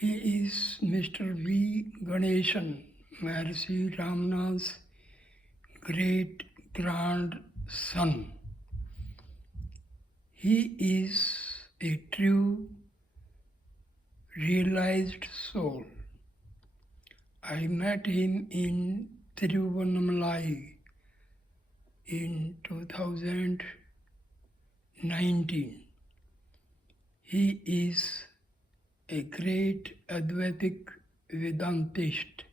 He is Mr. V. Ganesan, Maharshi Ramana's great grandson. He is a true realized soul. I met him in Tiruvannamalai in 2019. He is a great Advaitic Vedantist.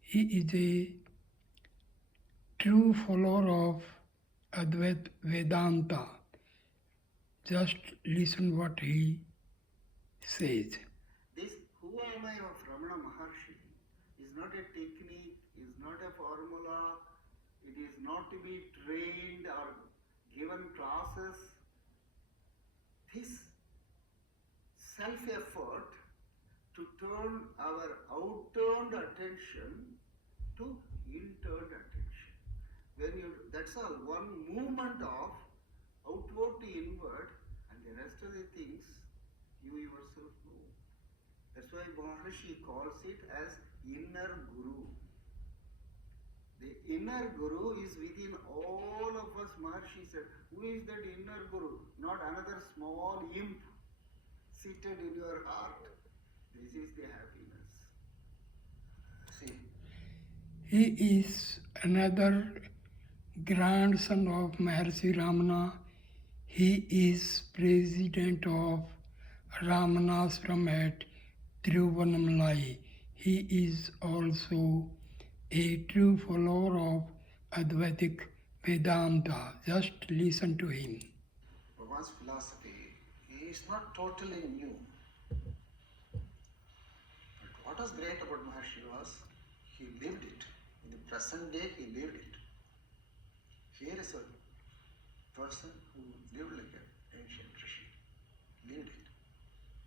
He is a true follower of Advait Vedanta. Just listen what he says. This who am I of Ramana Maharshi is not a technique, is not a formula, it is not to be trained or given classes. This self-effort to turn our outturned attention to interned attention. That's all, one movement of outward to inward, and the rest of the things you yourself know. That's why Maharshi calls it as inner guru. The inner guru is within all of us. Maharshi said, who is that inner guru? Not another small imp seated in your heart. This is the happiness. See. He is another grandson of Maharshi Ramana. He is president of Ramanashram at Tiruvannamalai. He is also a true follower of Advaitic Vedanta. Just listen to him. Bhagavan's philosophy is not totally new. But what was great about Maharshi was he lived it. In the present day, he lived it. Here is a person who lived like an ancient rishi, lived it.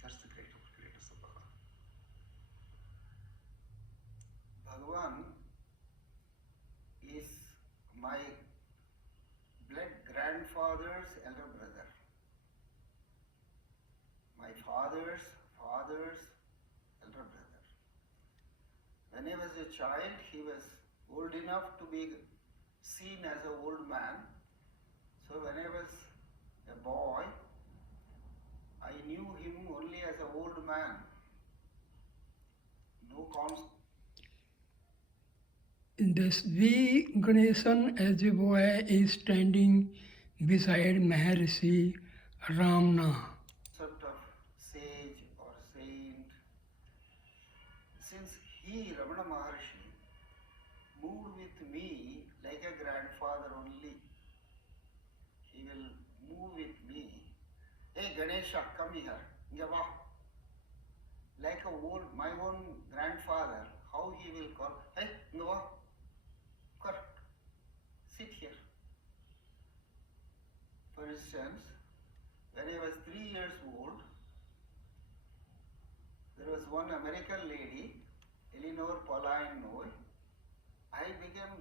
That's the greatness of Bhagavan. Bhagavan is my blood grandfather's elder brother. My father's elder brother. When I was a child, he was old enough to be seen as an old man. So when I was a boy, I knew him only as an old man. No concept. This V. Ganesan as a boy is standing beside Maharshi Ramana. Sort of sage or saint. Since he, Ramana Maharshi, moved with me like a grandfather only, he will move with me. Hey Ganesha, come here. Yava. Like my own grandfather, how he will call, hey, Nova, correct, sit here. For instance, when I was 3 years old, there was one American lady, Eleanor Pauline Noy. I became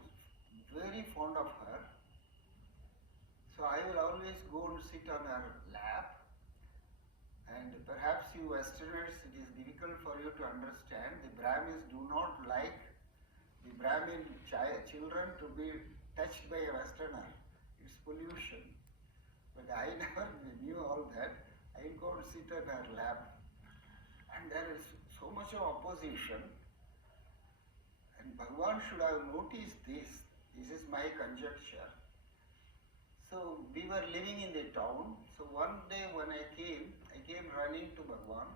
very fond of her. So I will always go and sit on her lap. And perhaps you Westerners, it is difficult for you to understand. The Brahmins do not like the Brahmin children to be touched by a Westerner. It's pollution. But I never knew all that. I go and sit on her lap. And there is so much of opposition. And Bhagavan should have noticed this. This is my conjecture. So we were living in the town. So one day when I came running to Bhagavan.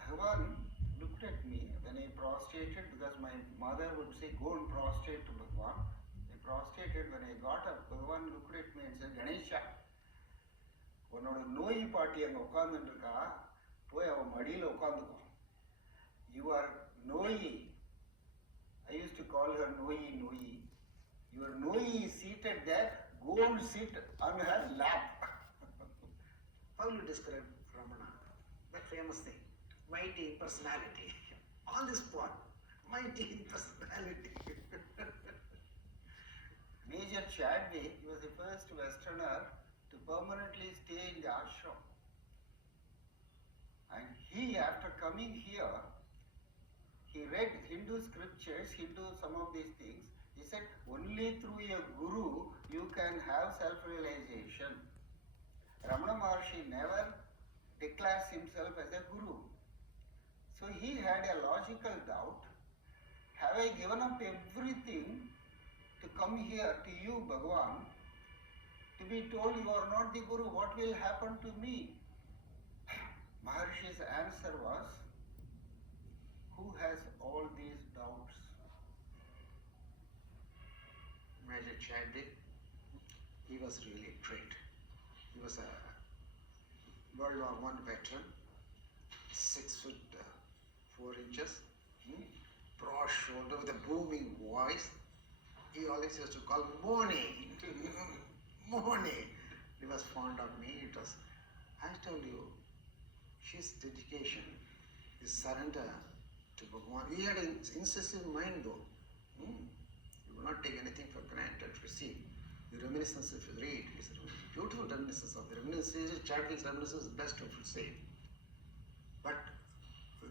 Bhagavan looked at me when I prostrated, because my mother would say, go and prostrate to Bhagavan. I prostrated. When I got up, Bhagavan looked at me and said, Ganesha, உன்னோட நோய் பாட்டி அங்கே உட்காந்துருக்கா, போய் அவன் மடியில் உட்காந்துக்கோ. You are Noyi. I used to call her Noyi. Your Noyi is seated there, go and sit on her lap. How will you describe Ramana? That famous thing, mighty in personality. On this spot, mighty in personality. Major Chadwick, he was the first Westerner to permanently stay in the ashram. And he, after coming here, he read Hindu scriptures, some of these things. He said, only through a guru you can have self-realization. Ramana Maharshi never declares himself as a guru. So he had a logical doubt. Have I given up everything to come here to you, Bhagavan, to be told you are not the guru? What will happen to me? Maharshi's answer was, who has all these doubts? Major Chadwick, he was really great. He was a World War I veteran, 6'4", broad shoulder with a booming voice. He always used to call Moni, Moni. He was fond of me. It was, I told you, his dedication, his surrender to Bhagavan. He had an incisive mind though. He would not take anything for granted. Receive the reminiscence, if you read, it's a beautiful reminiscence of the reminiscence. Chadwick's reminiscence is best of say. But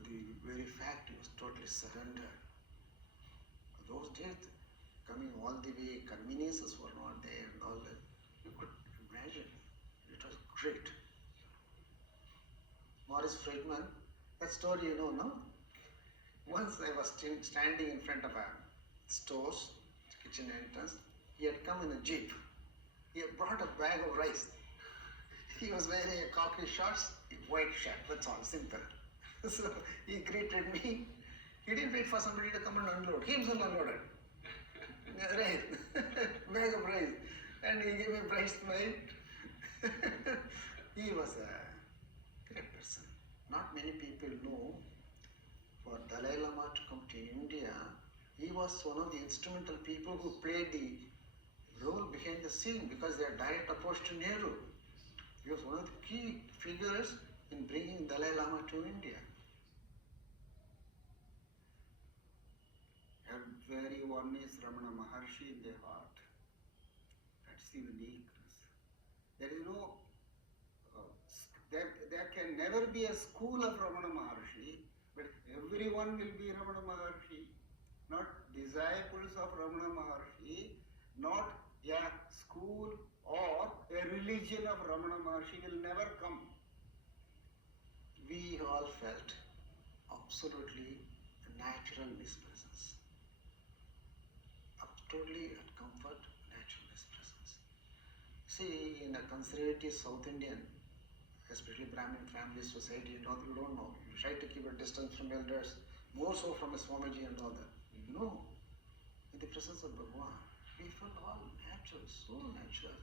the very fact he was totally surrendered. Those days, coming all the way, conveniences were not there and all that. You could imagine. It was great. Morris Friedman, that story you know, no? Once I was standing in front of a store's kitchen entrance. He had come in a jeep. He had brought a bag of rice. He was wearing a khaki shorts, white shirt, that's all, simple. So he greeted me. He didn't wait for somebody to come and unload. He himself unloaded. Rice, bag of rice. And he gave me a bright smile. He was a great person. Not many people know, for Dalai Lama to come to India, he was one of the instrumental people who played the role behind the scene because they are direct opposed to Nehru. He was one of the key figures in bringing Dalai Lama to India. Everyone is Ramana Maharshi in their heart. That's the uniqueness. There is no, there can never be a school of Ramana Maharshi, but everyone will be Ramana Maharshi. Not disciples of Ramana Maharshi, not a school or a religion of Ramana Maharshi will never come. We all felt absolutely natural in his presence. Totally at comfort, natural in his presence. See, in a conservative South Indian, especially Brahmin family society and all, you don't know. You try to keep a distance from elders, more so from a Swamiji and all that. No. In the presence of Bhagavan, we felt all natural, so natural.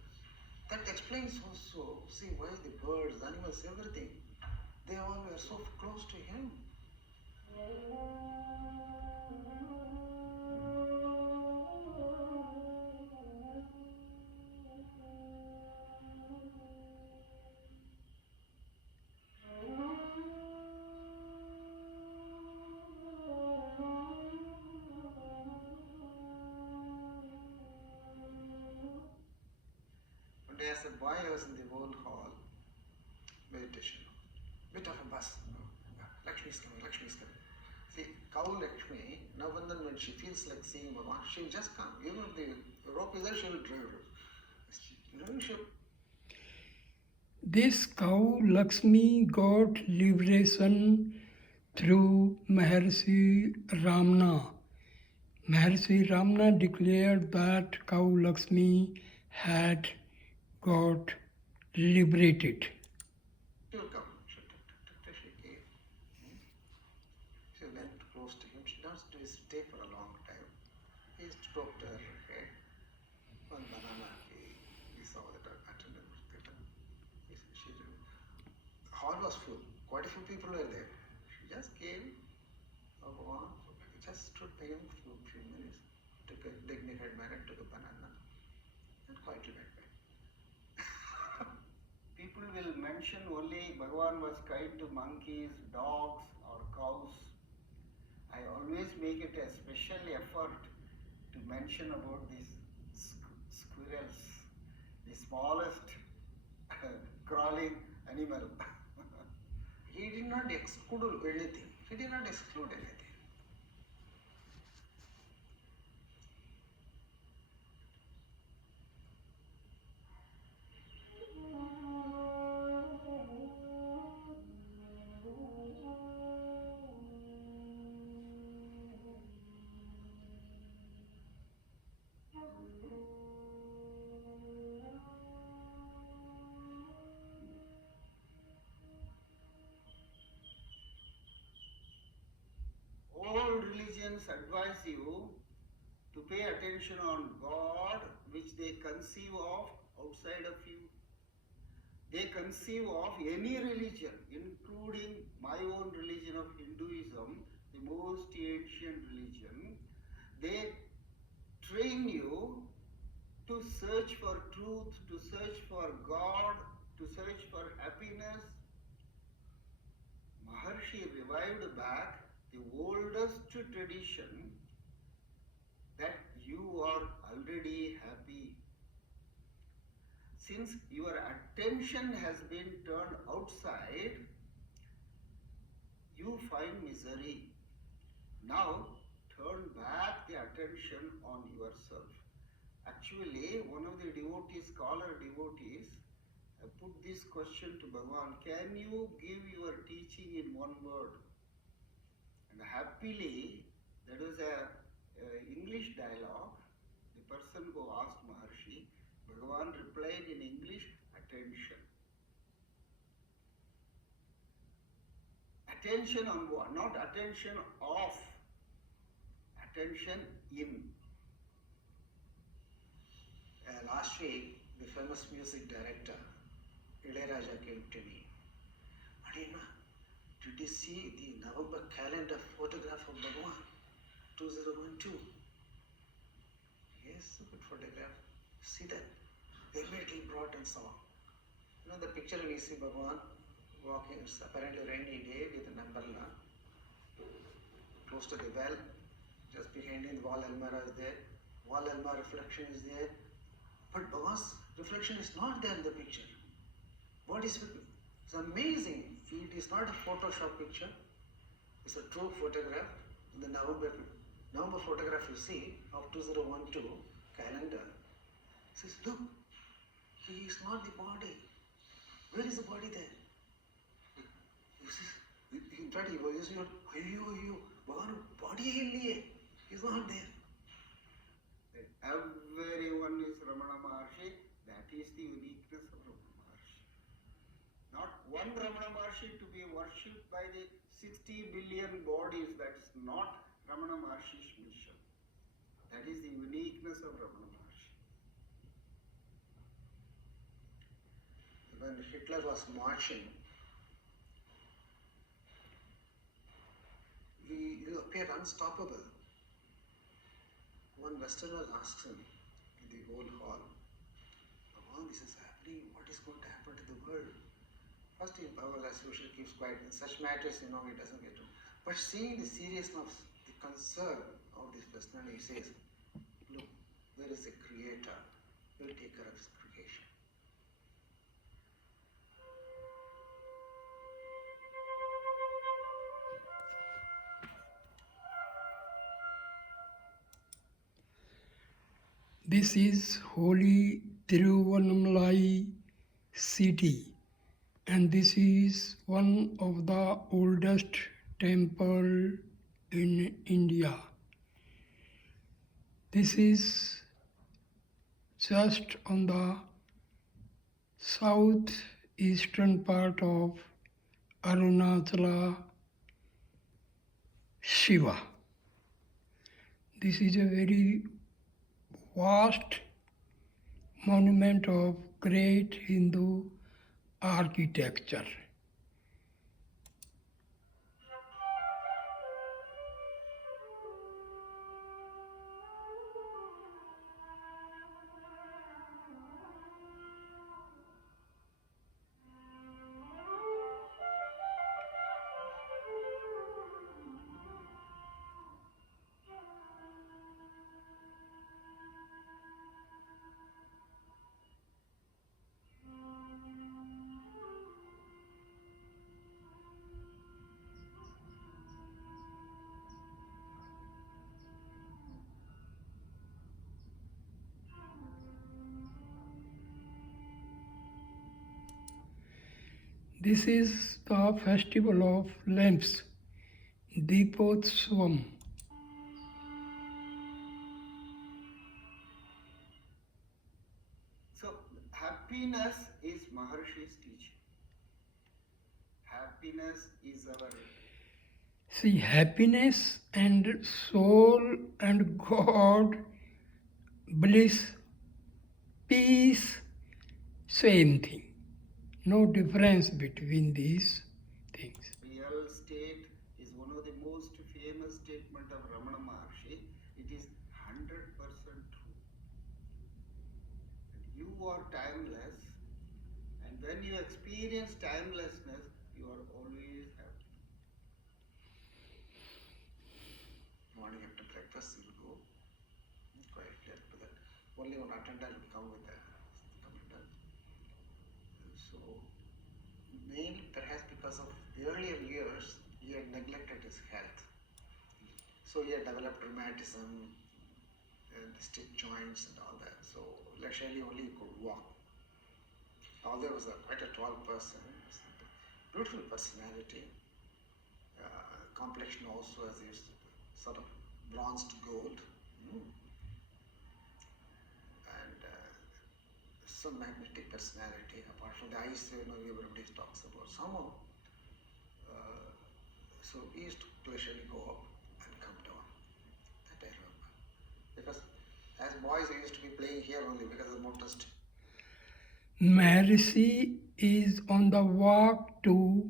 That explains also, see, why the birds, animals, everything, they all were so close to him. One day as a boy, I was in the old hall, meditation, bit of a buzz. Lakshmi is coming, Lakshmi is coming. See, cow Lakshmi, now and then when she feels like seeing Bhagavan, she will just come. Even if the rope is there, she will drive it. This cow Lakshmi got liberation through Maharshi Ramana. Maharshi Ramana declared that cow Lakshmi had got liberated. She will come. She came. She went close to him. She danced to his stay for a long time. He stroked her head. One banana, he saw that attendant was getting. The hall was full. Quite a few people were there. She just came, just stood by him for a few minutes, took a dignified manner, took a banana, and quietly went back. People will mention only Bhagavan was kind to monkeys, dogs, or cows. I always make it a special effort to mention about these squirrels, the smallest crawling animal. He did not exclude anything. He did not exclude anything. All religions advise you to pay attention on God, which they conceive of outside of you. They conceive of any religion, including my own religion of Hinduism, the most ancient religion. They train you to search for truth, to search for God, to search for happiness. Maharshi revived back the oldest tradition that you are already happy. Since your attention has been turned outside, you find misery. Now turn back the attention on yourself. Actually, one of the devotees, scholar devotees, put this question to Bhagavan: can you give your teaching in one word? And happily, that was a English dialogue. The person who asked Maharshi, Bhagavan replied in English: attention. Attention on what? Not attention off. Attention in. Last week, the famous music director, Ilayaraja, came to me. Adina, did you see the November calendar photograph of Bhagavan? 2012. Yes, a good photograph. See that? They immediately brought and saw. You know the picture when you see Bhagavan walking, it's apparently rainy day with an umbrella, close to the well, just behind him the wall almirah is there, wall almirah reflection is there, but Bhagavan's reflection is not there in the picture. What is it? It's amazing. It is not a Photoshop picture, it's a true photograph. In the November photograph you see of 2012 calendar, it says, look, he is not the body. Where is the body there? In fact, he was using Bhagavan body he is not there. That everyone is Ramana Maharshi, that is the uniqueness of Ramana Maharshi. Not one Ramana Maharshi to be worshipped by the 60 billion bodies, that's not Ramana Maharshi's mission. That is the uniqueness of Ramana Maharshi. When Hitler was marching, he appeared unstoppable. One Westerner asks him in the whole hall, Bhagavan, this is happening, what is going to happen to the world? First, he, Bhagavan, as usual, keeps quiet. In such matters, he doesn't get to. But seeing the seriousness, the concern of this Westerner, he says, look, there is a creator, he will take care of his creation. This is Holy Tiruvannamalai city, and this is one of the oldest temple in India. This is just on the southeastern part of Arunachala Shiva. This is a very vast monument of great Hindu architecture. This is the festival of lamps, Deepotsvam. So happiness is Maharshi's teaching. Happiness is our See, happiness and soul and God, bliss, peace, same thing. No difference between these things. real state is one of the most famous statement of Ramana Maharshi. It is 100% true. You are timeless, and when you experience timelessness, you are always happy. Morning after breakfast, you will go quite late to that. Only one attendant will come with the computer. So, mainly perhaps because of earlier years, he had neglected his health. So he had developed rheumatism and stiff joints and all that. So leisurely only he could walk. Although he was quite a tall person, beautiful personality, complexion also as is sort of bronzed gold, and some magnetic personality. Apart from the eyes, everybody talks about somehow. So he used to leisurely go up and come down. That I remember. Because as boys, we used to be playing here only because of the motorist. Maharshi is on the walk to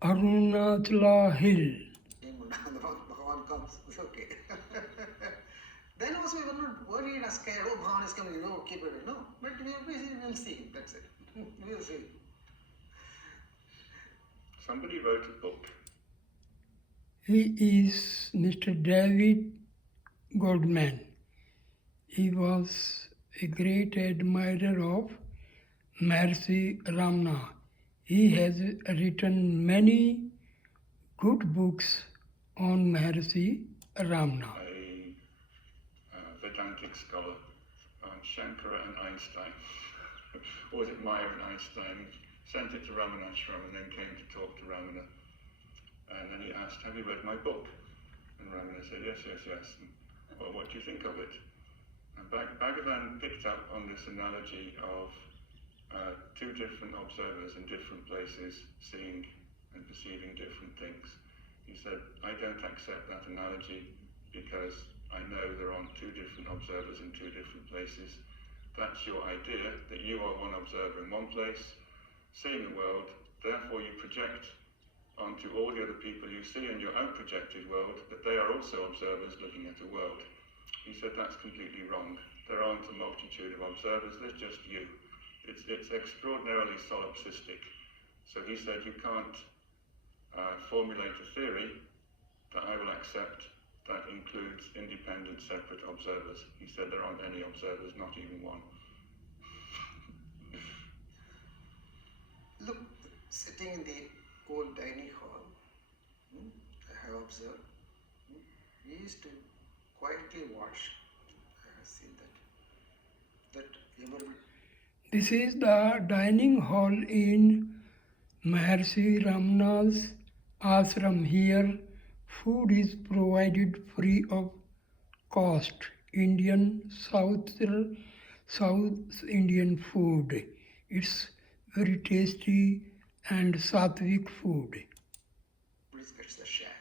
Arunachala Hill. Bhagavan comes, it's okay. Then also we were not worried or scared, oh, Bhagavan is coming, keep it, no. But we'll see him, that's it. We'll see. Somebody wrote a book. He is Mr. David Goldman. He was a great admirer of Maharshi Ramana. He has written many good books on Maharshi Ramana. A Vedantic scholar on Shankara and Einstein, or was it Maya and Einstein, sent it to Ramanashram and then came to talk to Ramana. And then he asked, have you read my book? And Ramana said, yes. And, well, what do you think of it? And Bhagavan picked up on this analogy of two different observers in different places seeing and perceiving different things. He said, I don't accept that analogy because I know there aren't two different observers in two different places. That's your idea, that you are one observer in one place, seeing the world, therefore you project onto all the other people you see in your own projected world that they are also observers looking at the world. He said that's completely wrong. There aren't a multitude of observers, there's just you. It's extraordinarily solipsistic. So he said you can't formulate a theory that I will accept that includes independent, separate observers. He said there aren't any observers, not even one. Look, sitting in the old dining hall, I have observed, we used to quietly watch. I have seen that This is the dining hall in Maharshi Ramana's ashram. Here, food is provided free of cost. South Indian food. It's very tasty and sattvic food. Please gets the share.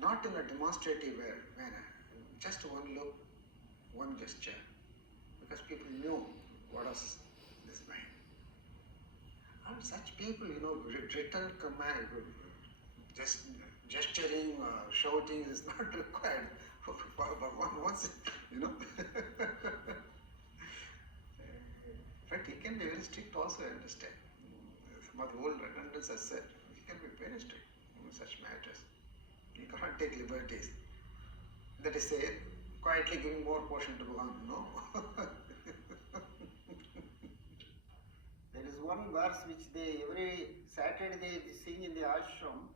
Not in a demonstrative manner, just one look, one gesture, because people knew what was this mind. And such people, written command, just gesturing or shouting is not required. But once, But he can be very strict also, I understand. Some of the old redundants have said, he can be very strict in such matters. You cannot take liberties. That is, say, quietly giving more portion to Bhagavan, no? There is one verse which they every Saturday they sing in the ashram.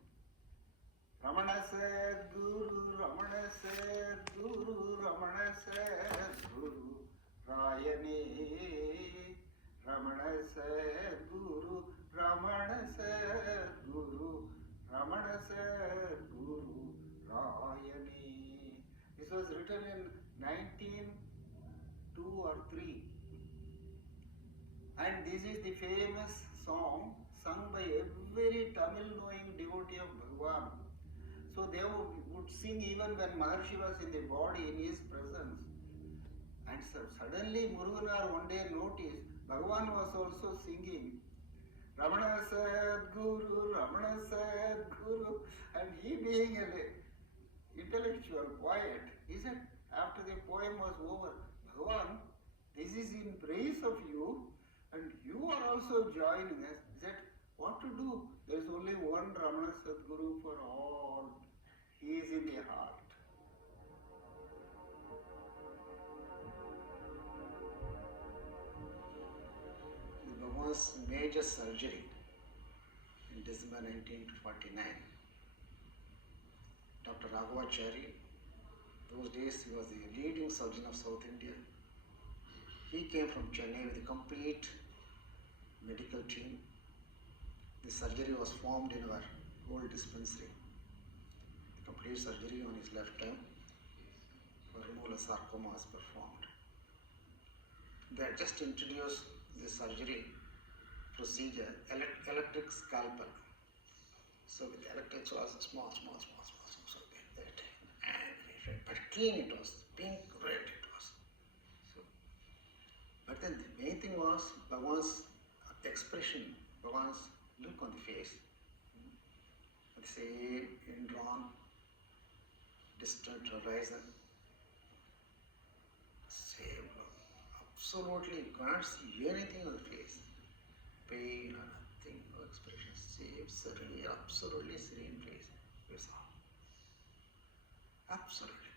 Ramana said Guru, Ramana said Guru, Ramana said Guru, Rayane, Ramana said Guru, Ramana said Guru, Ramana said Guru, Rayani. This was written in 1902 or 3. And this is the famous song sung by every Tamil knowing devotee of Bhagavan. So they would sing even when Maharshi was in the body in his presence. And so suddenly Muruganar one day noticed Bhagavan was also singing. Ramana said Guru, Ramana said Guru. And he being an intellectual poet, he said after the poem was over, Bhagavan, this is in praise of you and you are also joining us. He said, what to do? There is only one Ramana Sadguru for all. He is in the heart. The Bhagavan's major surgery in December 1949. Dr. Raghavachari, those days he was the leading surgeon of South India. He came from Chennai with a complete medical team. The surgery was formed in our old dispensary. The complete surgery on his left arm for removal of sarcoma was performed. They had just introduced the surgery procedure, electric scalpel. So with electrics was small, so that, but clean it was, pink, red it was. So, but then the main thing was Bhagavan's expression, Bhagavan's look on the face. The same indrawn, distant horizon. Same look. Absolutely, you can't see anything on the face. Pain or nothing, no expression. Same, serene, absolutely serene face. You saw. Absolutely.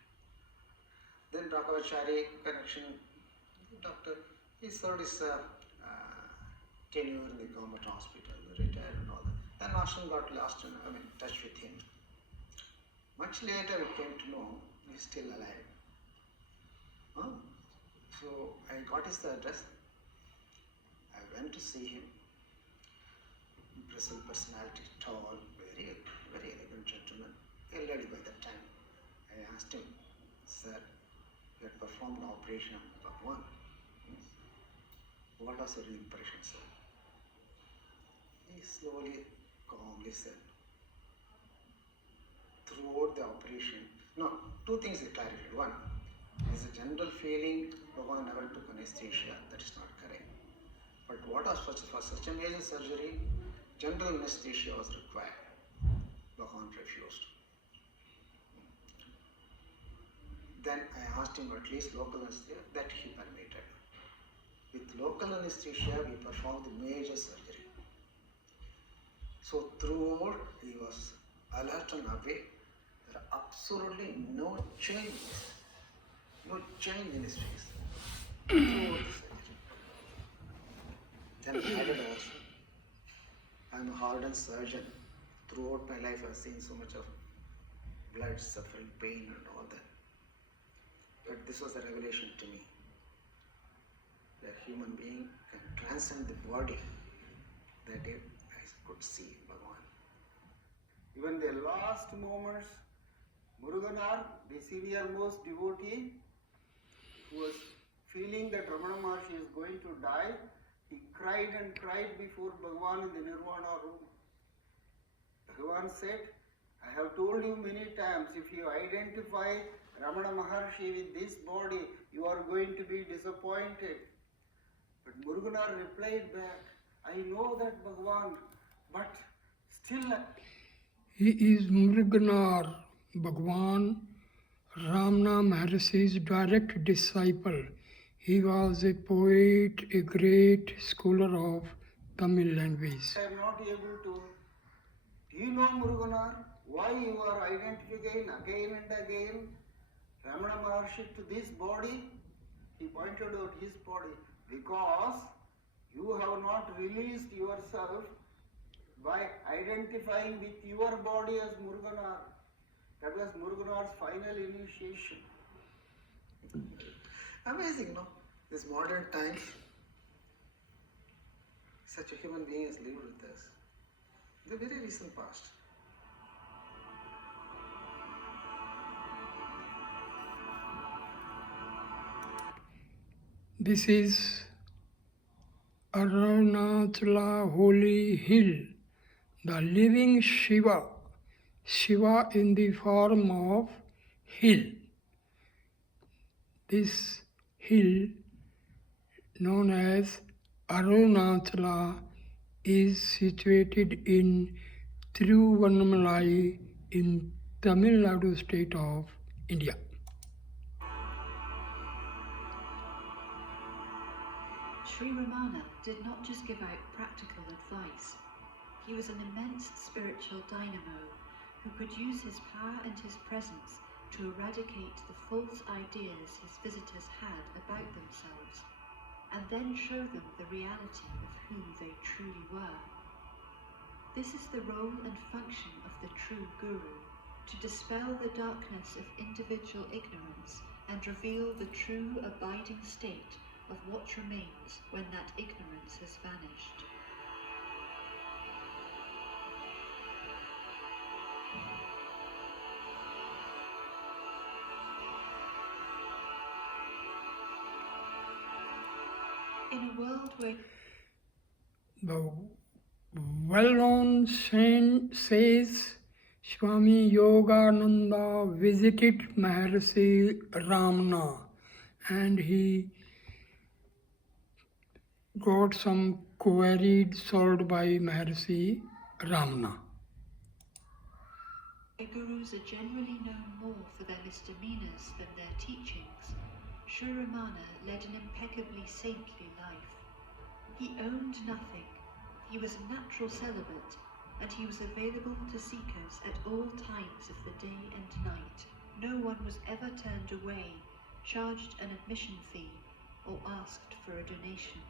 Then Raghavachari connection, doctor, he served his tenure in the government hospital, retired and all that. Then Ashram got lost in touch with him. Much later we came to know he's still alive. So I got his address. I went to see him. Impressive personality, tall, very, very elegant gentleman, elderly by that time. I asked him, sir, you had performed an operation on Bhagavan. What was your impression, sir? He slowly, calmly said, throughout the operation, no, two things he clarified. One, is a general feeling Bhagavan never took anesthesia, that is not correct. But what was for such a major surgery, general anesthesia was required. Bhagavan refused. Then I asked him at least local anesthesia, that he permitted. With local anesthesia, we performed the major surgery. So throughout, he was alert and awake. There are absolutely no changes, no change in his face throughout the surgery. Then I added also, I'm a hardened surgeon. Throughout my life, I've seen so much of blood, suffering, pain, and all that. But this was a revelation to me. That human being can transcend the body. That day I could see Bhagavan. Even the last moments, Muruganar, the senior most devotee, who was feeling that Ramana Maharshi is going to die, he cried and cried before Bhagavan in the Nirvana room. Bhagavan said, I have told you many times, if you identify Ramana Maharshi with this body, you are going to be disappointed. But Muruganar replied back, I know that Bhagavan, but still... He is Muruganar, Bhagwan Ramana Maharshi's direct disciple. He was a poet, a great scholar of Tamil language. I am not able to. Do you know, Muruganar, why you are identifying again and again Ramana Maharshi to this body? He pointed out his body. Because you have not released yourself by identifying with your body as Muruganar. That was Muruganar's final initiation. Amazing, no? This modern times, such a human being has lived with us in the very recent past. This is Arunachala Holy Hill, the living Shiva, Shiva in the form of hill. This hill, known as Arunachala, is situated in Tiruvannamalai in Tamil Nadu state of India. Sri Ramana did not just give out practical advice. He was an immense spiritual dynamo who could use his power and his presence to eradicate the false ideas his visitors had about themselves, and then show them the reality of who they truly were. This is the role and function of the true Guru, to dispel the darkness of individual ignorance and reveal the true abiding state of what remains when that ignorance has vanished. In a world where The well-known saint says Swami Yogananda visited Maharshi Ramana and he got some queries solved by Maharshi Ramana. gurus are generally known more for their misdemeanors than their teachings, Sri Ramana led an impeccably saintly life. He owned nothing. He was a natural celibate, and he was available to seekers at all times of the day and night. No one was ever turned away, charged an admission fee, or asked for a donation.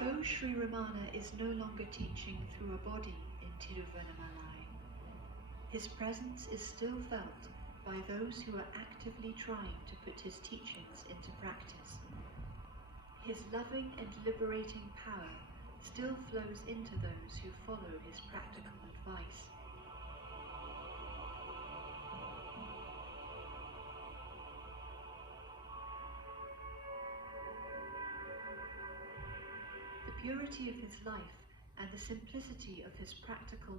Though Sri Ramana is no longer teaching through a body in Tiruvannamalai, his presence is still felt by those who are actively trying to put his teachings into practice. His loving and liberating power still flows into those who follow his practical advice. The purity of his life and the simplicity of his practical